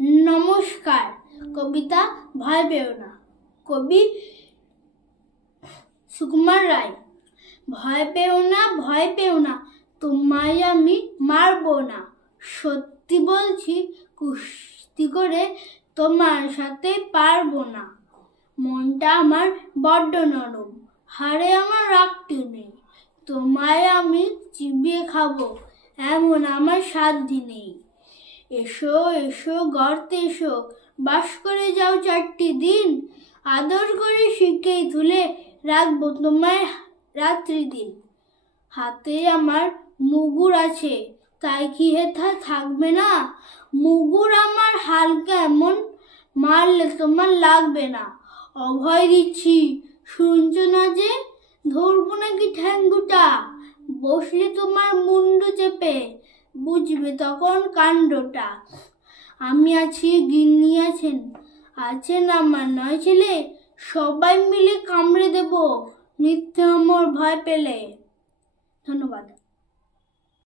নমস্কার। কবিতা ভয় পেও না, কবি সুকুমার রায়। ভয় পেও না, ভয় পেও না, তোমায় আমি মারবো না। সত্যি বলছি, কুস্তি করে তোমার সাথে পারবো না। মনটা আমার বড্ড নরম, হাড়ে আমার রক্ত নেই। তোমায় আমি চিবিয়ে খাবো, এমন আমার সাধ্য নেই। এসো এসো গর্তে এসো, বাস করে যাও 4টি দিন। আদর করে শিখেই তুলে রাখবো তোমায় রাত্রি দিন। হাতে আমার মুগুর আছে, তাই কি হেথা থাকবে না? মুগুর আমার হালকা, এমন মারলে তোমার লাগবে না। অভয় দিচ্ছি, শুনছো না যে? ধরবো নাকি ঠ্যাঙ্গুটা, বসলে তোমার মুন্ডু চেপে, বুঝবে তখন কাণ্ডটা। আমি আছি, গিন্নি আছেন, আছেন আমার 9 ছেলে, সবাই মিলে কামড়ে দেব মিথ্যে আমার ভয় পেলে। ধন্যবাদ।